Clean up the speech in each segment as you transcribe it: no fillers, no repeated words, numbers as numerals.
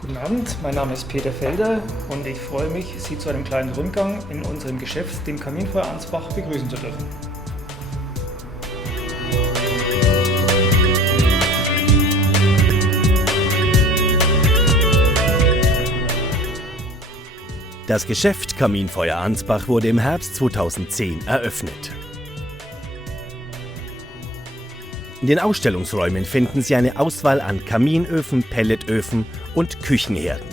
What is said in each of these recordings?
Guten Abend, mein Name ist Peter Felder und ich freue mich, Sie zu einem kleinen Rundgang in unserem Geschäft, dem Kaminfeuer Ansbach, begrüßen zu dürfen. Das Geschäft Kaminfeuer Ansbach wurde im Herbst 2010 eröffnet. In den Ausstellungsräumen finden Sie eine Auswahl an Kaminöfen, Pelletöfen und Küchenherden.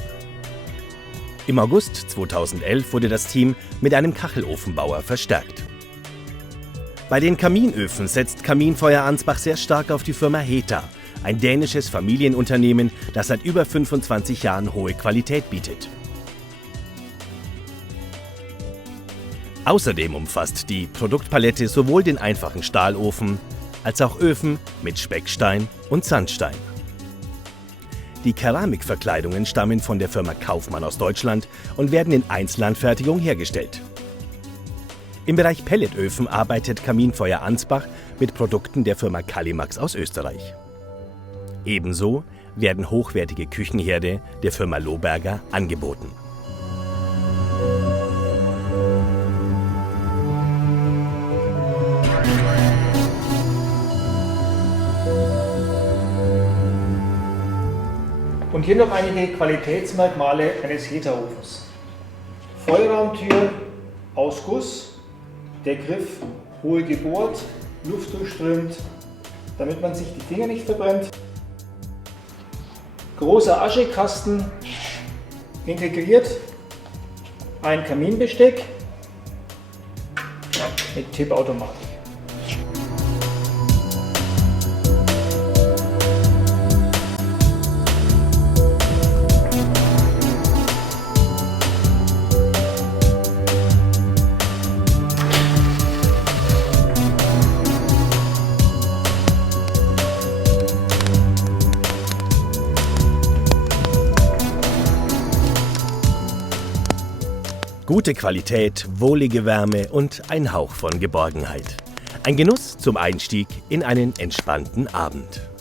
Im August 2011 wurde das Team mit einem Kachelofenbauer verstärkt. Bei den Kaminöfen setzt Kaminfeuer Ansbach sehr stark auf die Firma Heta, ein dänisches Familienunternehmen, das seit über 25 Jahren hohe Qualität bietet. Außerdem umfasst die Produktpalette sowohl den einfachen Stahlofen als auch Öfen mit Speckstein und Sandstein. Die Keramikverkleidungen stammen von der Firma Kaufmann aus Deutschland und werden in Einzelanfertigung hergestellt. Im Bereich Pelletöfen arbeitet Kaminfeuer Ansbach mit Produkten der Firma Kalimax aus Österreich. Ebenso werden hochwertige Küchenherde der Firma Lohberger angeboten. Und hier noch einige Qualitätsmerkmale eines Heta-Ofens. Feuerraumtür aus Guss, der Griff hohl gebohrt, Luft durchströmt, damit man sich die Finger nicht verbrennt. Großer Aschekasten, integriert ein Kaminbesteck mit Tippautomatik. Gute Qualität, wohlige Wärme und ein Hauch von Geborgenheit. Ein Genuss zum Einstieg in einen entspannten Abend.